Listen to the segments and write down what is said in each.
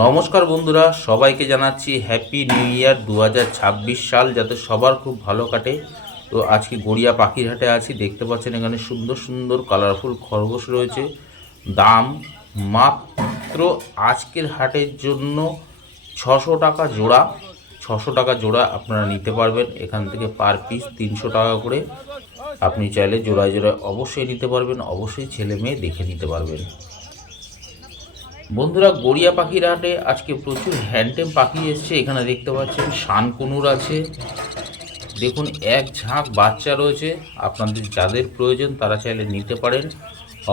নমস্কার বন্ধুরা, সবাইকে জানাচ্ছি হ্যাপি নিউ ইয়ার 2026 সাল যাতে সবার খুব ভালো কাটে। তো আজকে গড়িয়া পাখির হাটে আছি। দেখতে পাচ্ছেন এখানে সুন্দর সুন্দর কালারফুল খরগোশ রয়েছে। দাম মাত্র আজকের হাটের জন্য 600 টাকা জোড়া। 600 টাকা জোড়া আপনারা নিতে পারবেন। এখান থেকে পার পিস 300 টাকা করে। আপনি চাইলে জোড়ায় জোড়ায় অবশ্যই নিতে পারবেন। অবশ্যই ছেলে মেয়ে দেখে নিতে পারবেন। বন্ধুরা, গড়িয়া পাখির হাটে আজকে প্রচুর হ্যান্ডটেম পাখি এসছে। এখানে দেখতে পাচ্ছেন শানকুনুর আছে, দেখুন এক ঝাঁক বাচ্চা রয়েছে। আপনাদের যাদের প্রয়োজন তারা চাইলে নিতে পারেন।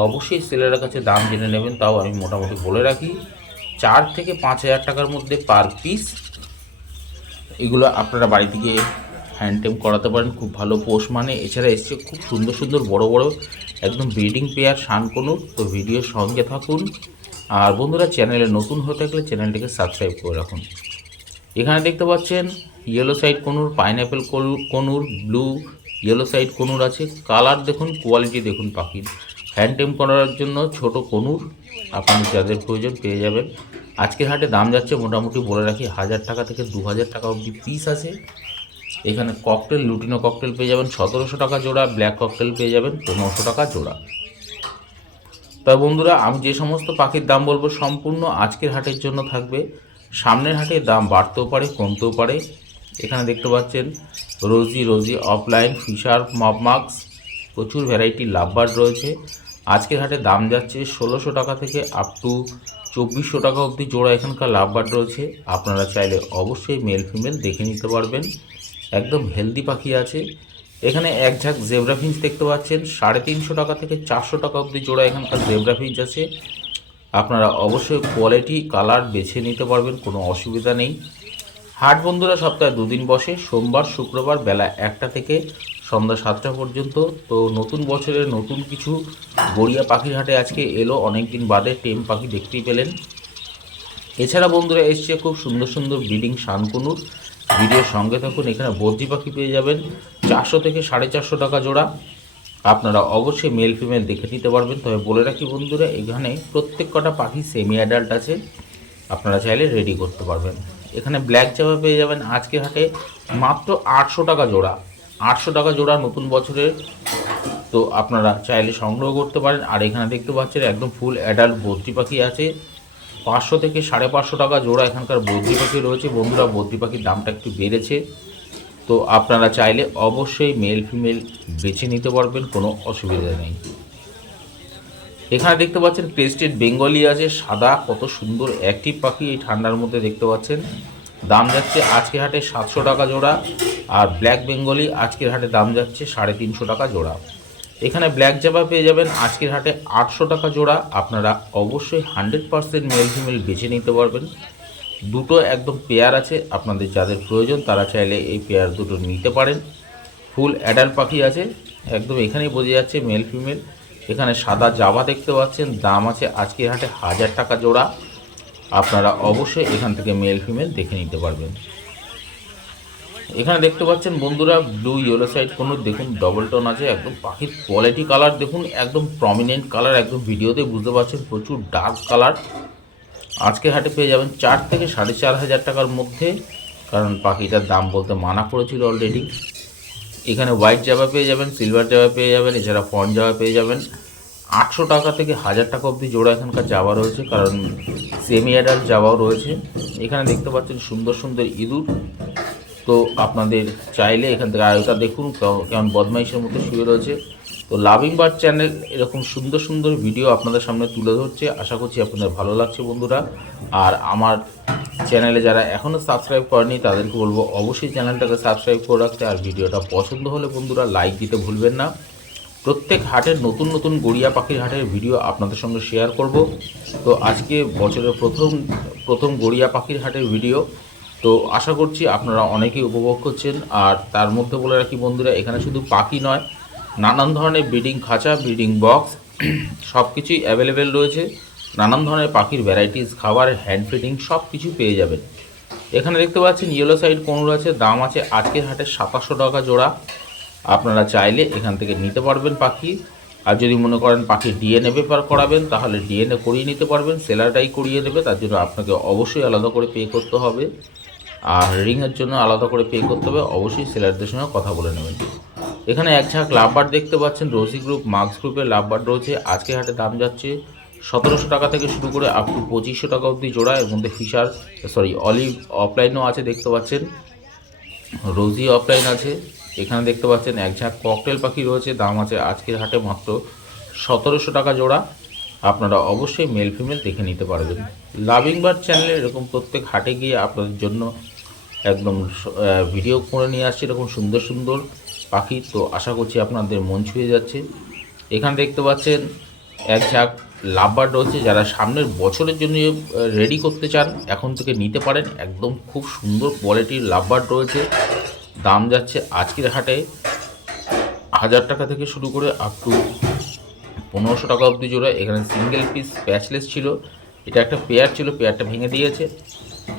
অবশ্যই সেলের কাছে দাম জেনে নেবেন। তাও আমি মোটামুটি বলে রাখি 4 থেকে 5 হাজার টাকার মধ্যে পার পিস। এগুলো আপনারা বাড়ি থেকে হ্যান্ডটেম করাতে পারেন, খুব ভালো পোষ মানে। এছাড়া এসছে খুব সুন্দর সুন্দর বড় বড় একদম ব্রিডিং পেয়ার শানকুনুর। তো ভিডিওর সঙ্গে থাকুন। আর বন্ধুরা, চ্যানেলে নতুন হয়ে থাকলে চ্যানেলটিকে সাবস্ক্রাইব করে রাখুন। এখানে দেখতে পাচ্ছেন yellow side conure, pineapple conure, blue yellow side conure আছে। কালার দেখুন, কোয়ালিটি দেখুন পাখির। হ্যান্ডটেম করার জন্য ছোট কনুর আপনাদের যাদের প্রয়োজন পেয়ে যাবেন। আজকের হাটে দাম যাচ্ছে মোটামুটি বলে রাখি 1000 টাকা থেকে 2000 টাকা অবধি পিস আছে। এখানে ককটেল, লুটিনো ককটেল পেয়ে যাবেন 1700 টাকা জোড়া। ব্ল্যাক ককটেল পেয়ে যাবেন 1500 টাকা জোড়া। তা বন্ধুরা, আমি যে সমস্ত পাখির দাম বলবো সম্পূর্ণ আজকের হাটের জন্য থাকবে। সামনের হাটে দাম বাড়তেও পারে, কমতেও পারে। এখানে দেখতে পাচ্ছেন রোজি অফলাইন ফিশার মবমাক্স, প্রচুর ভ্যারাইটি লাভবার্ড রয়েছে। আজকের হাটে দাম যাচ্ছে 1600 টাকা থেকে আপ টু 2400 টাকা অবধি জোড়া এখানকার লাভবার্ড রয়েছে। আপনারা চাইলে অবশ্যই মেল ফিমেল দেখে নিতে পারবেন। একদম হেলদি পাখি আছে। এখানে এক ঝাঁক জেব্রা ফিঞ্চ দেখতে পাচ্ছেন 350 টাকা থেকে 400 টাকা অবধি জোড়া এখানকার জেব্রা ফিঞ্চ আছে। আপনারা অবশ্যই কোয়ালিটি কালার বেছে নিতে পারবেন, কোনো অসুবিধা নেই। হাট বন্ধুরা সপ্তাহে 2 দিন বসে, সোমবার শুক্রবার বেলা 1টা থেকে সন্ধ্যা 7টা পর্যন্ত। তো নতুন বছরের নতুন কিছু গড়িয়া পাখির হাটে আজকে এলো, অনেক দিন বাদে টেম পাখি দেখতেই পেলেন। এছাড়া বন্ধুরা এসছে খুব সুন্দর সুন্দর ব্রিডিং শানকুনুর। ভিডিওর সঙ্গে থাকুন। এখানে বদ্রি পাখি পেয়ে যাবেন 400 থেকে 450 টাকা জোড়া। আপনারা অবশ্যই মেল ফিমেল দেখে নিতে পারবেন। তবে বলে রাখি বন্ধুরা, এখানে প্রত্যেক কটা পাখি সেমি অ্যাডাল্ট আছে, আপনারা চাইলে রেডি করতে পারবেন। এখানে ব্ল্যাক জাভা পেয়ে যাবেন আজকের হাটে মাত্র 800 টাকা জোড়া। 800 টাকা জোড়া নতুন বছরের। তো আপনারা চাইলে সংগ্রহ করতে পারেন। আর এখানে দেখতে পাচ্ছেন একদম ফুল অ্যাডাল্ট বদ্রি পাখি আছে 500 থেকে 550 টাকা জোড়া এখানকার বদ্রি পাখি রয়েছে। বন্ধুরা, বদ্রি পাখির দামটা একটু বেড়েছে। তো আপনারা চাইলে অবশ্যই মেল ফিমেল বেছে নিতে পারবেন, কোনো অসুবিধা নেই। এখানে দেখতে পাচ্ছেন ক্রেস্টেড বেঙ্গলি আছে সাদা, কত সুন্দর অ্যাক্টিভ পাখি এই ঠান্ডার মধ্যে দেখতে পাচ্ছেন। দাম যাচ্ছে আজকের হাটে 700 টাকা জোড়া। আর ব্ল্যাক বেঙ্গলি আজকের হাটে দাম যাচ্ছে 350 টাকা জোড়া। এখানে ব্ল্যাক জাভা পেয়ে যাবেন আজকের হাটে 800 টাকা জোড়া। আপনারা অবশ্যই 100% মেল ফিমেল বেছে নিতে পারবেন। দুটো একদম পেয়ার আছে, আপনাদের যাদের প্রয়োজন তারা চাইলে এই পেয়ার দুটো নিতে পারেন। ফুল অ্যাডাল্ট পাখি আছে একদম, এখানেই বোঝা যাচ্ছে মেল ফিমেল। এখানে সাদা জাভা দেখতে পাচ্ছেন, দাম আছে আজকের হাটে 1000 টাকা জোড়া। আপনারা অবশ্যই এখান থেকে মেল ফিমেল দেখে নিতে পারবেন। এখানে দেখতে পাচ্ছেন বন্ধুরা ব্লু ইয়েলো সাইড কোনো, দেখুন ডবল টোন আছে। একদম পাখির কোয়ালিটি কালার দেখুন, একদম প্রমিনেন্ট কালার, একদম ভিডিওতে বুঝতে পারছেন প্রচুর ডার্ক কালার। আজকে হাটে পেয়ে যাবেন 4 থেকে 4500 টাকার মধ্যে, কারণ পাখিটার দাম বলতে মানা করেছিল অলরেডি। এখানে হোয়াইট জাভা পেয়ে যাবেন, সিলভার জাভা পেয়ে যাবেন, এছাড়া ফন জাভা পেয়ে যাবেন 800 টাকা থেকে 1000 টাকা অবধি জোড়া এখানকার জাভা রয়েছে, কারণ সেমি অ্যাডাল্ট জাভাও রয়েছে। এখানে দেখতে পাচ্ছেন সুন্দর সুন্দর ইঁদুর। তো আপনাদের চাইলে এখান থেকে আয়তা দেখুন কেমন বদমাইশের মধ্যে শুয়ে রয়েছে। তো লাভিং বার্ড চ্যানেল এরকম সুন্দর সুন্দর ভিডিও আপনাদের সামনে তুলে ধরছে, আশা করছি আপনাদের ভালো লাগছে বন্ধুরা। আর আমার চ্যানেলে যারা এখনও সাবস্ক্রাইব করেনি তাদেরকে বলবো অবশ্যই চ্যানেলটাকে সাবস্ক্রাইব করে রাখতে। আর ভিডিওটা পছন্দ হলে বন্ধুরা লাইক দিতে ভুলবেন না। প্রত্যেক হাটের নতুন নতুন গড়িয়া পাখির হাটের ভিডিও আপনাদের সঙ্গে শেয়ার করব। তো আজকে বছরের প্রথম গড়িয়া পাখির হাটের ভিডিও। তো আশা করছি আপনারা অনেকেই উপভোগ করছেন। আর তার মধ্যে বলে রাখি বন্ধুরা, এখানে শুধু পাখি নয়, নানান ধরনের ব্রিডিং খাঁচা, ব্রিডিং বক্স সব কিছুই অ্যাভেলেবেল রয়েছে। নানান ধরনের পাখির ভ্যারাইটিস, খাবার, হ্যান্ড ফিডিং সব কিছু পেয়ে যাবেন। এখানে দেখতে পাচ্ছেন ইয়েলো সাইড কোনুর আছে, দাম আছে আজকের হাটে 2700 টাকা জোড়া। আপনারা চাইলে এখান থেকে নিতে পারবেন পাখি। আর যদি মনে করেন পাখি ডিএনএ পেপার করাবেন তাহলে ডিএনএ করিয়ে নিতে পারবেন, সেলারটাই করিয়ে দেবে, তার জন্য আপনাকে অবশ্যই আলাদা করে পে করতে হবে। আর রিংয়ের জন্য আলাদা করে পে করতে হবে, অবশ্যই সেলারদের সঙ্গে কথা বলে নেবেন। এখানে এক ঝাঁক লাভবার্ড দেখতে পাচ্ছেন, রোজি গ্রুপ মার্কস গ্রুপের লাভবার্ড রয়েছে। আজকে হাটে দাম যাচ্ছে 1700 টাকা থেকে শুরু করে আপ টু 2500 টাকা অবধি জোড়া। এর মধ্যে ফিশার অলিভ অফলাইনও আছে দেখতে পাচ্ছেন, রোজি অফলাইন আছে। এখানে দেখতে পাচ্ছেন এক ঝাঁক ককটেল পাখি রয়েছে, দাম আছে আজকের হাটে মাত্র 1700 টাকা জোড়া। আপনারা অবশ্যই মেল ফিমেল দেখে নিতে পারবেন। লাভিং বার্ড চ্যানেলে এরকম প্রত্যেক হাটে গিয়ে আপনাদের জন্য একদম ভিডিও করে নিয়ে আসছে এরকম সুন্দর সুন্দর পাখি। তো আশা করছি আপনাদের মন ছুঁয়ে যাচ্ছে। এখানে দেখতে পাচ্ছেন এক ঝাঁক লাভবার্ড রয়েছে, যারা সামনের বছরের জন্য রেডি করতে চান এখন থেকে নিতে পারেন। একদম খুব সুন্দর কোয়ালিটির লাভবার্ড রয়েছে, দাম যাচ্ছে আজকের হাটে 1000 টাকা থেকে শুরু করে আপ টু 1500 টাকা অবধি জোড়া। এখানে সিঙ্গেল পিস প্যাচলেস ছিল, এটা একটা পেয়ার ছিল, পেয়ারটা ভেঙে দিয়েছে।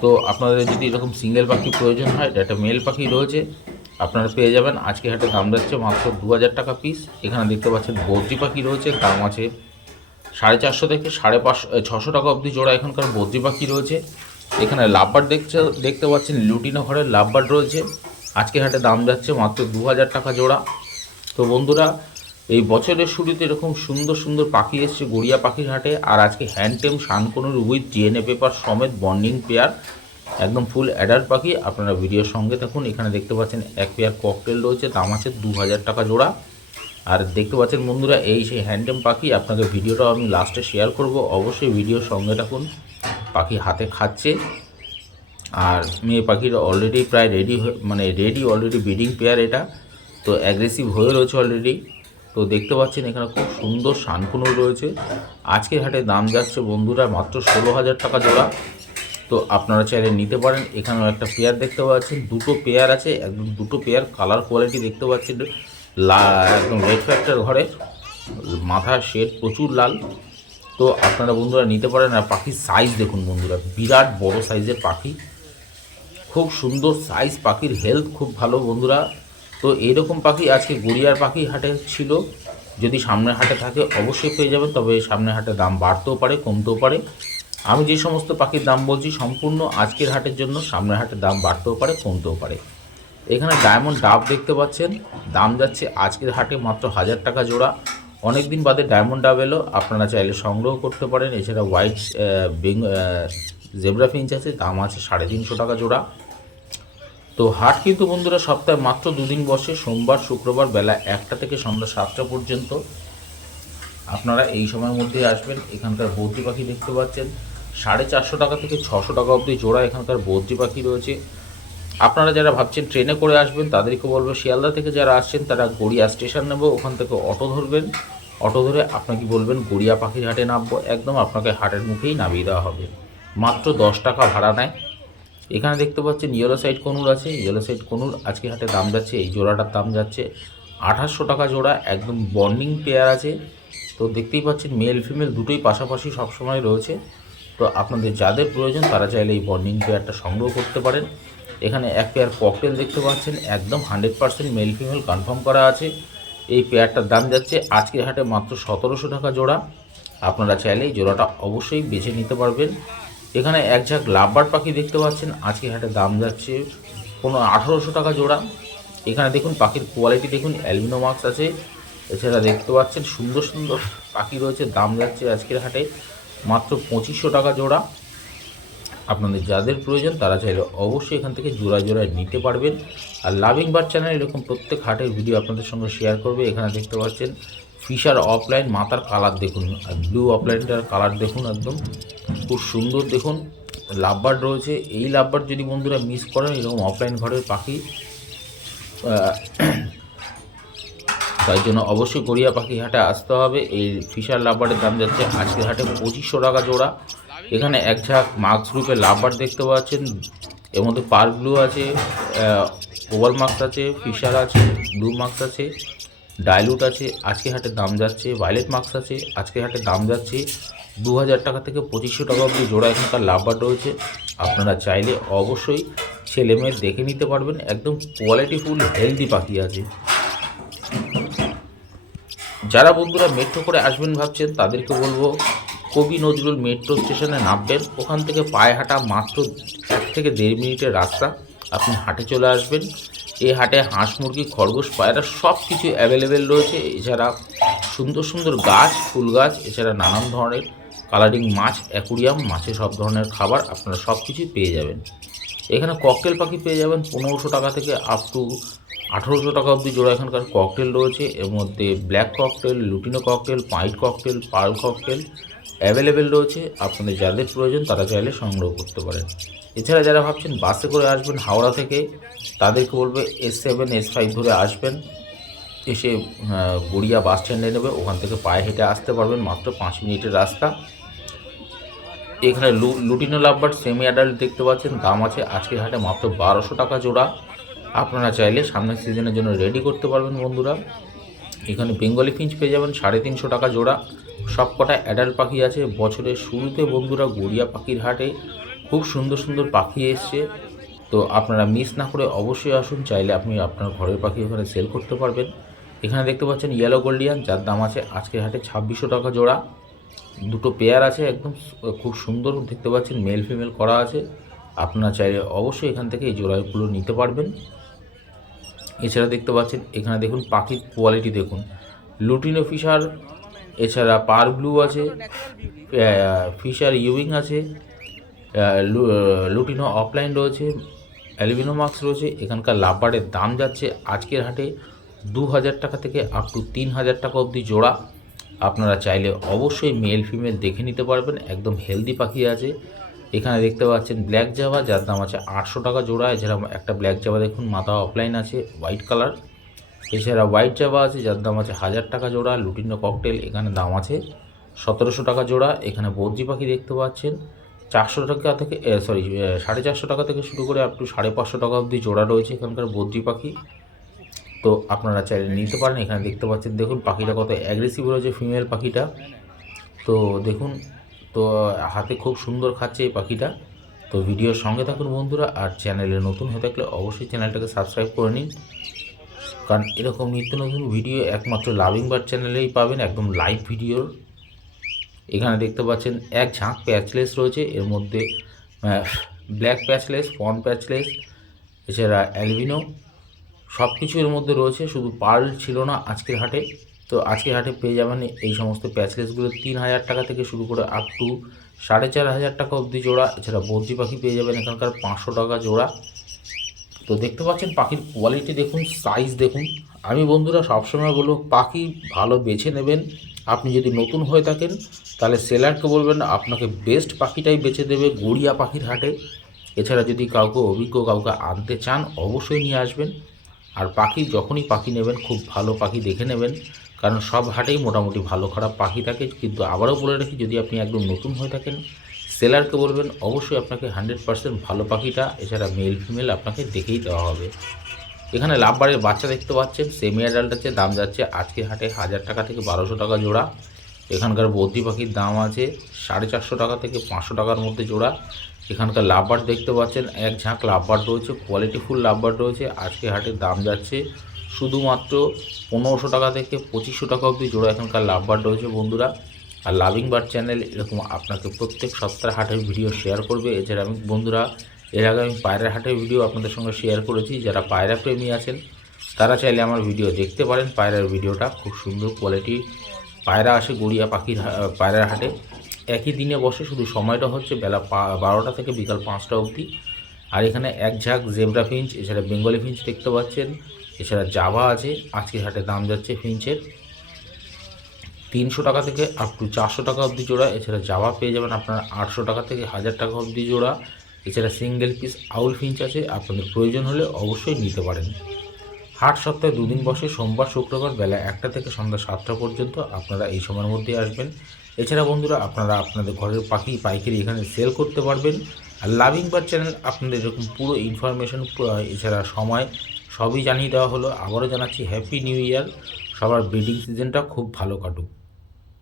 তো আপনাদের যদি এরকম সিঙ্গেল পাখি প্রয়োজন হয়, এটা একটা মেল পাখি রয়েছে, আপনারা পেয়ে যাবেন। আজকে হাটে দাম যাচ্ছে মাত্র 2000 টাকা পিস। এখানে দেখতে পাচ্ছেন বদ্রি পাখি রয়েছে, দাম আছে 450 থেকে 650 টাকা অবধি জোড়া। এখানকার বদ্রি পাখি রয়েছে। এখানে লাভবার্ড দেখতে পাচ্ছেন, লুটিনো ঘরের লাভবার্ড রয়েছে, আজকে হাটে দাম যাচ্ছে মাত্র 2000 টাকা জোড়া। তো বন্ধুরা, এই বছরের শুরুতে এরকম সুন্দর সুন্দর পাখি এসছে গড়িয়া পাখির হাটে। আর আজকে হ্যান্ডটেম শানকনুর উইথ ডিএনএ পেপার সমেত বন্ডিং পেয়ার, একদম ফুল অ্যাডাল্ট পাখি। আপনারা ভিডিওর সঙ্গে থাকুন। এখানে দেখতে পাচ্ছেন এক পেয়ার ককটেল রয়েছে, দাম আছে 2000 টাকা জোড়া। আর দেখতে পাচ্ছেন বন্ধুরা, এই সেই হ্যান্ডটেম পাখি, আপনাকে ভিডিওটাও আমি লাস্টে শেয়ার করব, অবশ্যই ভিডিওর সঙ্গে থাকুন। পাখি হাতে খাচ্ছে, আর মেয়ে পাখির অলরেডি প্রায় রেডি অলরেডি ব্রিডিং পেয়ার এটা। তো অ্যাগ্রেসিভ হয়ে রয়েছে অলরেডি। তো দেখতে পাচ্ছেন এখানে খুব সুন্দর শানকুনুর রয়েছে, আজকের হাটে দাম যাচ্ছে বন্ধুরা মাত্র 16000 টাকা জোড়া। তো আপনারা চাইলে নিতে পারেন। এখানেও একটা পেয়ার দেখতে পাচ্ছেন, দুটো পেয়ার আছে, একদম দুটো পেয়ার। কালার কোয়ালিটি দেখতে পাচ্ছেন একদম রেড ফ্যাক্টর ঘরে, মাথার শেড প্রচুর লাল। তো আপনারা বন্ধুরা নিতে পারেন। আর পাখির সাইজ দেখুন বন্ধুরা, বিরাট বড় সাইজের পাখি, খুব সুন্দর সাইজ, পাখির হেলথ খুব ভালো বন্ধুরা। তো এইরকম পাখি আজকে গড়িয়ার পাখি হাটে ছিল, যদি সামনের হাটে থাকে অবশ্যই পেয়ে যাবেন। তবে সামনের হাটে দাম বাড়তেও পারে, কমতেও পারে। আমি যে সমস্ত পাখির দাম বলছি সম্পূর্ণ আজকের হাটের জন্য, সামনের হাটের দাম বাড়তেও পারে, কমতেও পারে। এখানে ডায়মন্ড ডাব দেখতে পাচ্ছেন, দাম যাচ্ছে আজকের হাটে মাত্র 1000 টাকা জোড়া। অনেক দিন বাদে ডায়মন্ড ডাব এলো, আপনারা চাইলে সংগ্রহ করতে পারেন। এছাড়া হোয়াইট জেব্রা ফিঞ্চ আছে, দাম আছে 350 টাকা জোড়া। তো হাট কিন্তু বন্ধুরা সপ্তাহে মাত্র 2 দিন বসে, সোমবার শুক্রবার বেলা 1টা থেকে সন্ধ্যা 7টা পর্যন্ত। আপনারা এই সময়ের মধ্যে আসবেন। এখানকার বদ্রি পাখি দেখতে পাচ্ছেন 450 টাকা থেকে 600 টাকা অবধি জোড়া এখানকার বদ্রি পাখি রয়েছে। আপনারা যারা ভাবছেন ট্রেনে করে আসবেন তাদেরকে বলবো, শিয়ালদা থেকে যারা আসছেন তারা গড়িয়া স্টেশন নেব, ওখান থেকে অটো ধরবেন। অটো ধরে আপনাকে বলবেন গড়িয়া পাখির হাটে নামবো, একদম আপনাকে হাটের মুখেই নামিয়ে দেওয়া হবে। মাত্র 10 টাকা ভাড়া নেয়। এখানে দেখতে পাচ্ছেন ইয়েলো সাইড কনুর আছে, ইয়েলো সাইড কনুর আজকে হাটে দাম যাচ্ছে, এই জোড়াটার দাম যাচ্ছে 2800 টাকা জোড়া, একদম বন্ডিং পেয়ার আছে। তো দেখতেই পাচ্ছেন মেল ফিমেল দুটোই পাশাপাশি সবসময় রয়েছে। তো আপনাদের যাদের প্রয়োজন তারা চাইলে এই বন্ডিং পেয়ারটা সংগ্রহ করতে পারেন। এখানে এক পেয়ার ককটেল দেখতে পাচ্ছেন, একদম 100% মেল ফিমেল কনফার্ম করা আছে। এই পেয়ারটার দাম যাচ্ছে আজকের হাটে মাত্র 1700 টাকা জোড়া। আপনারা চাইলে এই জোড়াটা অবশ্যই বেছে নিতে পারবেন। এখানে এক ঝাঁক লাভবার্ড পাখি দেখতে পাচ্ছেন, আজকে হাটে দাম যাচ্ছে 1800 টাকা জোড়া। এখানে দেখুন পাখির কোয়ালিটি দেখুন, অ্যালবিনো মার্কস আছে। এছাড়া দেখতে পাচ্ছেন সুন্দর সুন্দর পাখি রয়েছে, দাম যাচ্ছে আজকের হাটে মাত্র 2500 টাকা জোড়া। আপনাদের যাদের প্রয়োজন তারা চাইলে অবশ্যই এখান থেকে জোড়া জোড়ায় নিতে পারবেন। আর লাভিং বার্ড চ্যানেল এরকম প্রত্যেক হাটের ভিডিও আপনাদের সঙ্গে শেয়ার করবে। এখানে দেখতে পাচ্ছেন ফিশার অফলাইন, মাথার কালার দেখুন, আর ব্লু অফলাইনটার কালার দেখুন, একদম খুব সুন্দর দেখুন। লাভবার্ড রয়েছে, এই লাভবার্ড যদি বন্ধুরা মিস করেন এরকম অফলাইন ঘরের পাখি, তাই জন্য অবশ্যই গড়িয়া পাখি হাটে আসতে হবে। এই ফিশার লাভবার্ডের দাম যাচ্ছে আজকের হাটে 2500 টাকা জোড়া। এখানে এক ঝাঁক মার্কস গ্রুপের লাভবার্ড দেখতে পাচ্ছেন, এর মধ্যে পার ব্লু আছে, ওভার মার্কস আছে, ফিশার আছে, ব্লু মার্কস আছে, ডাইলুট আছে। আজকে হাটে দাম যাচ্ছে ভায়োলেট মার্কস আছে, আজকে হাটে দাম যাচ্ছে 2000 টাকা থেকে 2500 টাকা অবধি জোড়া এখানকার লাভবার্ড রয়েছে। আপনারা চাইলে অবশ্যই ছেলে মেয়ে দেখে নিতে পারবেন, একদম কোয়ালিটিফুল হেলদি পাখি আছে। যারা বন্ধুরা মেট্রো করে আসবেন ভাবছেন তাদেরকে বলবো কবি নজরুল মেট্রো স্টেশনে নামবেন, ওখান থেকে পায়ে হাঁটা মাত্র 1 থেকে 1.5 মিনিটের রাস্তা, আপনি হাটে চলে আসবেন। এই হাটে হাঁস মুরগি খরগোশ পায়রা সব কিছু অ্যাভেলেবেল রয়েছে। এছাড়া সুন্দর সুন্দর গাছ, ফুল গাছ, এছাড়া নানান ধরনের কালারিং মাছ, অ্যাকুরিয়াম মাছে সব ধরনের খাবার আপনারা সব কিছুই পেয়ে যাবেন। এখানে ককটেল পাখি পেয়ে যাবেন 1500 টাকা থেকে আপ টু 1800 টাকা অবধি জোড়া এখানকার ককটেল রয়েছে। এর মধ্যে black cockatiel, lutino cockatiel, pied cockatiel, pearl cockatiel available রয়েছে। আপনাদের যাদের প্রয়োজন তারা চাইলে সংগ্রহ করতে পারেন। এছাড়া যারা ভাবছেন বাসে করে আসবেন হাওড়া থেকে, তাদেরকে বলবে S7 S5 ধরে আসবেন, এসে গড়িয়া বাস স্ট্যান্ডে নেবে, ওখান থেকে পায়ে হেঁটে আসতে পারবেন, মাত্র 5 মিনিটের রাস্তা। এখানে লুটিনো লাভবার্ড সেমি অ্যাডাল্ট দেখতে পাচ্ছেন, দাম আছে আজকের হাটে মাত্র 1200 টাকা জোড়া। আপনারা চাইলে সামনের সিজনের জন্য রেডি করতে পারবেন বন্ধুরা। এখানে বেঙ্গলি ফিঞ্চ পেয়ে যাবেন 350 টাকা জোড়া। সব কটা অ্যাডাল্ট পাখি আছে। বছরের শুরুতে বন্ধুরা গড়িয়া পাখির হাটে খুব সুন্দর সুন্দর পাখি এসছে, তো আপনারা মিস না করে অবশ্যই আসুন। চাইলে আপনি আপনার ঘরের পাখি ওখানে সেল করতে পারবেন। এখানে দেখতে পাচ্ছেন ইয়েলো গোল্ডিয়ান, যার দাম আছে আজকের হাটে 2600 টাকা জোড়া। দুটো পেয়ার আছে, একদম খুব সুন্দর দেখতে পাচ্ছেন, মেল ফিমেল করা আছে। আপনারা চাইলে অবশ্যই এখান থেকে এই জোড়াগুলো নিতে পারবেন। এছাড়া দেখতে পাচ্ছেন এখানে দেখুন পাখির কোয়ালিটি দেখুন, লুটিনো ফিশার, এছাড়া পার ব্লু আছে, ফিশার ইউইং আছে, লুটিনো অফলাইন রয়েছে, অ্যালবিনো মার্কস রয়েছে। এখানকার লাভবার্ডের দাম যাচ্ছে আজকের হাটে 2000 টাকা থেকে আপ টু 3000 টাকা অবধি জোড়া। আপনারা চাইলে অবশ্যই মেল ফিমেল দেখে নিতে পারবেন, একদম হেলদি পাখি আছে। এখানে দেখতে পাচ্ছেন ব্ল্যাক জাভা, যার দাম আছে 800 টাকা জোড়া। এছাড়া একটা ব্ল্যাক জাভা দেখুন মাথা অফলাইন আছে, হোয়াইট কালার। এছাড়া হোয়াইট জাভা আছে, যার দাম আছে 1000 টাকা জোড়া। লুটিনো ককটেল এখানে দাম আছে 1700 টাকা জোড়া। এখানে বদ্রি পাখি দেখতে পাচ্ছেন 400 টাকা থেকে 450 টাকা থেকে শুরু করে আপ টু 550 টাকা অবধি জোড়া রয়েছে এখানকার বদ্রি পাখি, তো আপনারা চাইলে নিতে পারেন। এখানে দেখতে পাচ্ছেন দেখুন পাখিটা কত অ্যাগ্রেসিভ রয়েছে, ফিমেল পাখিটা তো দেখুন, তো হাতে খুব সুন্দর খাচ্ছে এই পাখিটা। তো ভিডিওর সঙ্গে থাকুন বন্ধুরা, আর চ্যানেলে নতুন হয়ে থাকলে অবশ্যই চ্যানেলটাকে সাবস্ক্রাইব করে নিন, কারণ এরকম নিত্য নতুন ভিডিও একমাত্র লাভিং বার্ড চ্যানেলেই পাবেন, একদম লাইভ ভিডিওর। এখানে দেখতে পাচ্ছেন এক ঝাঁক প্যাচলেস রয়েছে, এর মধ্যে ব্ল্যাক প্যাচলেস, ফন প্যাচলেস, এছাড়া অ্যালবিনো সব কিছু এর মধ্যে রয়েছে। শুধু পার্ল ছিল না আজকের হাটে, তো আজকের হাটে পেয়ে যাবেন এই সমস্ত প্যাচলেসগুলো 3000 টাকা থেকে শুরু করে আপ টু 4500 টাকা অবধি জোড়া। এছাড়া বদ্রি পাখি পেয়ে যাবেন এখানকার 500 টাকা জোড়া। তো দেখতে পাচ্ছেন পাখির কোয়ালিটি দেখুন, সাইজ দেখুন। আমি বন্ধুরা সবসময় বলবো পাখি ভালো বেছে নেবেন। আপনি যদি নতুন হয়ে থাকেন তাহলে সেলারকে বলবেন আপনাকে বেস্ট পাখিটাই বেছে দেবে গড়িয়া পাখির হাটে। এছাড়া যদি কাউকে অভিজ্ঞ কাউকে আনতে চান অবশ্যই নিয়ে আসবেন। আর পাখি যখনই পাখি নেবেন খুব ভালো পাখি দেখে নেবেন, কারণ সব হাটেই মোটামুটি ভালো খারাপ পাখি থাকে। কিন্তু আবারও বলে রাখি, যদি আপনি একদম নতুন হয়ে থাকেন সেলারকে বলবেন অবশ্যই আপনাকে 100% ভালো পাখিটা, এছাড়া মেল ফিমেল আপনাকে দেখেই দেওয়া হবে। এখানে লাভবারের বাচ্চা দেখতে পাচ্ছেন, সেমি অ্যাডাল্ট আছে, দাম যাচ্ছে আজকে হাটে 1000 টাকা থেকে 1200 টাকা জোড়া। এখানকার বদ্রি পাখির দাম আছে 450 টাকা থেকে 500 টাকার মধ্যে জোড়া। এখানকার লাভবার্ড দেখতে পাচ্ছেন এক ঝাঁক লাভবার্ড রয়েছে, কোয়ালিটিফুল লাভবার্ড রয়েছে। আজকে হাটের দাম যাচ্ছে শুধুমাত্র 1500 টাকা থেকে 2500 টাকা অবধি জোড়া এখানকার লাভবার্ড রয়েছে বন্ধুরা। আর লাভিং বার্ড চ্যানেল এরকম আপনাকে প্রত্যেক সপ্তাহে হাটের ভিডিও শেয়ার করবে। এছাড়া আমি বন্ধুরা এর আগে আমি পায়রা হাটের ভিডিও আপনাদের সঙ্গে শেয়ার করেছি, যারা পায়রা প্রেমী আছেন তারা চাইলে আমার ভিডিও দেখতে পারেন। পায়রার ভিডিওটা খুব সুন্দর কোয়ালিটি পায়রা আসে গড়িয়া পাখির পায়রার হাটে, একই দিনে বসে, শুধু সময়টা হচ্ছে বেলা 12টা থেকে বিকাল 5টা অবধি। আর এখানে এক ঝাঁক জেব্রা ফিঞ্চ, এছাড়া বেঙ্গলি ফিঞ্চ দেখতে পাচ্ছেন, এছাড়া জাভা আছে। আজকের হাটে দাম যাচ্ছে ফিঞ্চের 300 টাকা থেকে আপ টু 400 টাকা অবধি জোড়া। এছাড়া জাভা পেয়ে যাবেন আপনারা 800 টাকা থেকে 1000 টাকা অবধি জোড়া। এছাড়া সিঙ্গেল পিস আউল ফিঞ্চ আছে, আপনাদের প্রয়োজন হলে অবশ্যই নিতে পারেন। হাট সপ্তাহে 2 দিন বসে, সোমবার শুক্রবার বেলা 1টা থেকে সন্ধ্যা 7টা পর্যন্ত। আপনারা এই সময়ের মধ্যেই আসবেন। এছাড়া বন্ধুরা আপনারা আপনাদের ঘরের পাখি পাইকারি এখানে সেল করতে পারবেন। আর লাভিং বার্ড চ্যানেল আপনাদের এরকম পুরো ইনফরমেশন, এছাড়া সময় সবই জানিয়ে দেওয়া হলো। আবারও জানাচ্ছি হ্যাপি নিউ ইয়ার, সবার ব্রিডিং সিজনটা খুব ভালো কাটুক।